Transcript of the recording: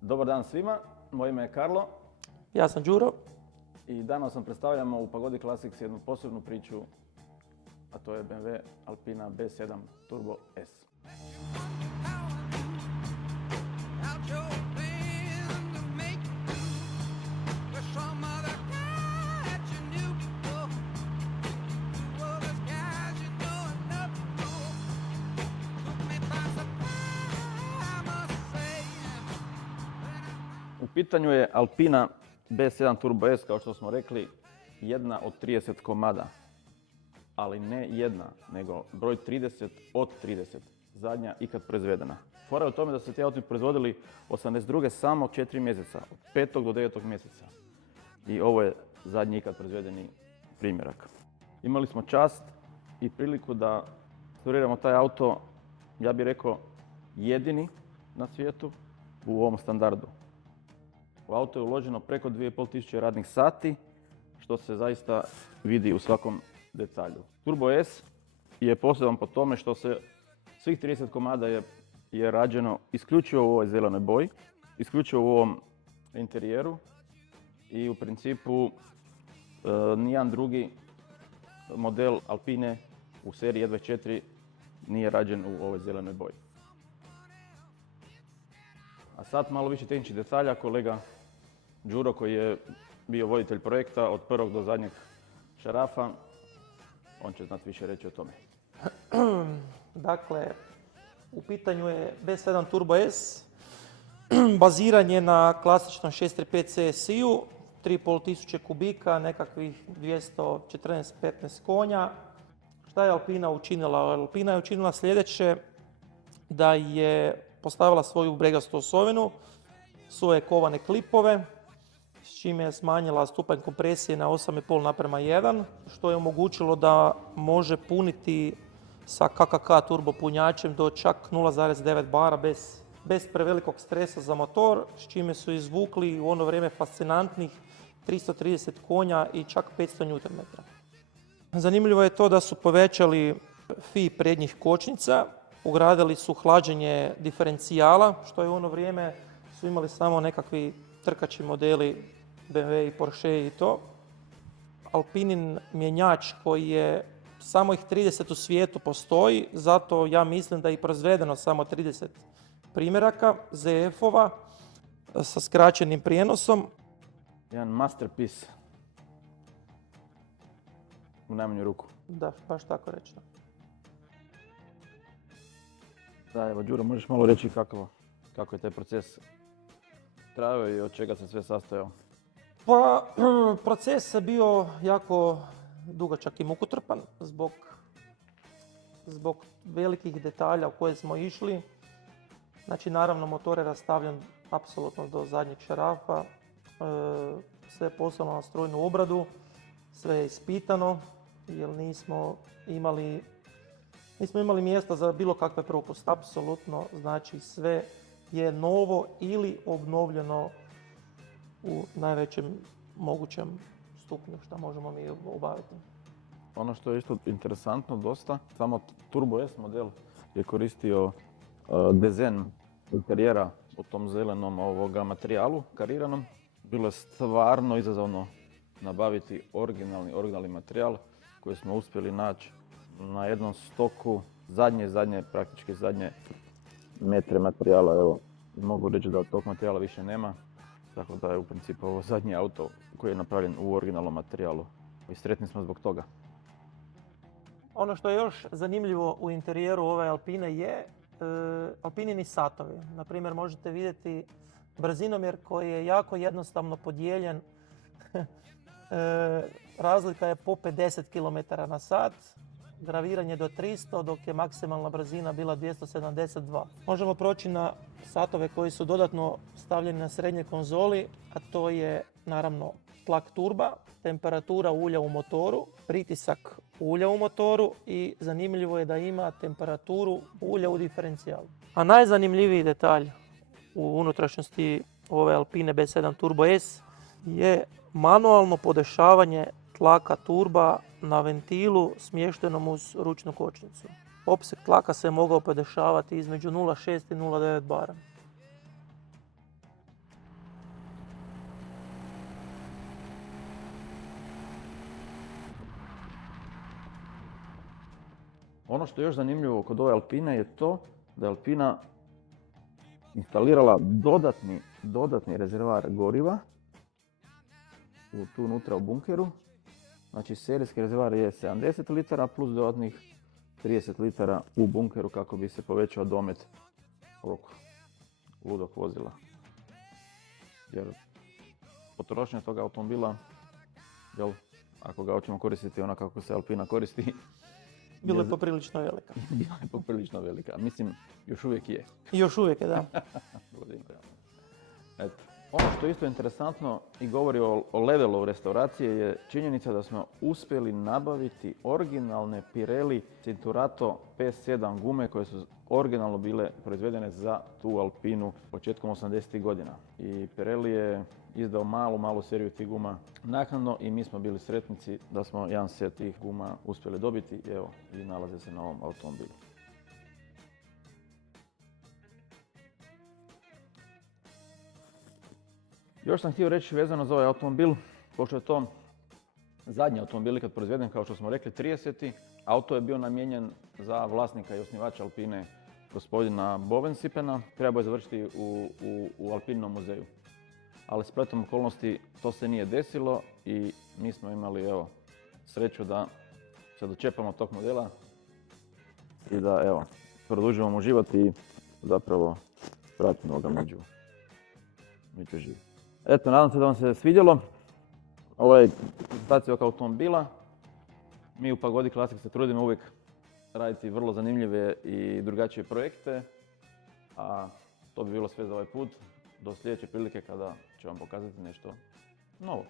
Dobar dan svima, moje ime je Karlo. Ja sam Đuro. I danas vam predstavljamo u Pagodi Classics jednu posebnu priču, a to je BMW Alpina B7 Turbo S. U pitanju je Alpina B7 Turbo S, kao što smo rekli, jedna od 30 komada. Ali ne jedna, nego broj 30 od 30. Zadnja ikad proizvedena. Fora je u tome da su se ti auti proizvodili 82. samo 4 mjeseca, od 5. do 9. mjeseca. I ovo je zadnji ikad proizvedeni primjerak. Imali smo čast i priliku da restauriramo taj auto, ja bih rekao, jedini na svijetu u ovom standardu. U auto je uloženo preko 2500 radnih sati, što se zaista vidi u svakom detalju. Turbo S je poseban po tome što se svih 30 komada je rađeno isključivo u ovoj zelenoj boji, isključivo u ovom interijeru i u principu nijedan drugi model Alpine u seriji E24 nije rađen u ovoj zelenoj boji. A sad malo više tehničkih detalja, kolega Đuro koji je bio voditelj projekta od prvog do zadnjeg šarafa, on će znati više reći o tome. Dakle, u pitanju je B7 Turbo S, baziran je na klasičnom 635 CSI-u, 3500 kubika, nekakvih 214-15 konja. Šta je Alpina učinila? Alpina je učinila sljedeće, da je postavila svoju bregastu osovinu, svoje kovane klipove, s čime je smanjila stupanj kompresije na 8,5:1, što je omogućilo da može puniti sa KKK turbo punjačem do čak 0,9 bara bez prevelikog stresa za motor, s čime su izvukli u ono vrijeme fascinantnih 330 konja i čak 500 Nm. Zanimljivo je to da su povećali fi prednjih kočnica, ugradili su hlađenje diferencijala, što je u ono vrijeme su imali samo nekakvi trkači modeli BMW i Porsche i to. Alpinin mjenjač koji je samo ih 30 u svijetu postoji, zato ja mislim da je i proizvedeno samo 30 primjeraka ZF-ova sa skraćenim prijenosom. Jedan masterpiece u najmanju ruku. Da, baš tako reći. Da, evo Đuro, možeš malo reći kako je taj proces trajao i od čega se sve sastojao? Pa, proces je bio jako dugačak i mukotrpan zbog velikih detalja u koje smo išli. Znači, naravno, motor je rastavljen apsolutno do zadnjeg šarafa, sve je poslano na strojnu obradu, sve je ispitano, jer nismo imali mjesta za bilo kakve propuste. Apsolutno, znači sve je novo ili obnovljeno u najvećem mogućem stupnju što možemo mi obaviti. Ono što je isto interesantno dosta, samo Turbo S model je koristio dezen interijera u tom zelenom materijalu kariranom. Bilo je stvarno izazovno nabaviti originalni materijal koji smo uspjeli naći na jednom stoku praktički zadnje metre materijala. Evo, mogu reći da od tog materijala više nema, tako da je u principu ovo zadnji auto koji je napravljen u originalnom materijalu i sretni smo zbog toga. Ono što je još zanimljivo u interijeru ove Alpine je Alpinini satovi. Naprimjer, možete vidjeti brzinomjer koji je jako jednostavno podijeljen. Razlika je po 50 km/h, graviranje do 300, dok je maksimalna brzina bila 272. Možemo proći na satove koji su dodatno stavljeni na srednje konzoli, a to je naravno tlak turba, temperatura ulja u motoru, pritisak ulja u motoru i zanimljivo je da ima temperaturu ulja u diferencijalu. A najzanimljiviji detalj u unutrašnjosti ove Alpine B7 Turbo S je manualno podešavanje tlaka turba na ventilu smještenom uz ručnu kočnicu. opseg tlaka se mogao podešavati između 0,6 i 0,9 bara. Ono što je još zanimljivo kod ove Alpine je to da je Alpina instalirala dodatni rezervoar goriva tu unutra u bunkeru. Znači serijski rezervoar je 70 litara plus dodatnih 30 litara u bunkeru kako bi se povećao domet ovog ludog vozila. Jer potrošnja toga automobila, jel, ako ga hoćemo koristiti onako kako se Alpina koristi, Bilo je poprilično velika. bila je poprilično velika. Mislim, još uvijek je. I još uvijek je, da. Eto. Ono što je isto interesantno i govori o levelu restauracije je činjenica da smo uspjeli nabaviti originalne Pirelli Cinturato P7 gume koje su originalno bile proizvedene za tu Alpinu početkom 80. godina. I Pirelli je izdao malu seriju tih guma naknadno i mi smo bili sretnici da smo jedan set tih guma uspjeli dobiti i nalaze se na ovom automobilu. Još sam htio reći vezano za ovaj automobil, pošto je to zadnji automobil kad proizveden, kao što smo rekli, 30. Auto je bio namijenjen za vlasnika i osnivača Alpine, gospodina Bovensipena. Trebao je završiti u Alpinom muzeju. Ali spletom okolnosti to se nije desilo i mi smo imali sreću da se dočepamo tog modela i da produžimo mu život i zapravo vratimo ga među živ. Eto, nadam se da vam se svidjelo. Ovo je prezentacija ovog automobila. Mi u Pagodi Classic se trudimo uvijek raditi vrlo zanimljive i drugačije projekte. A to bi bilo sve za ovaj put. Do sljedeće prilike kada ću vam pokazati nešto novo.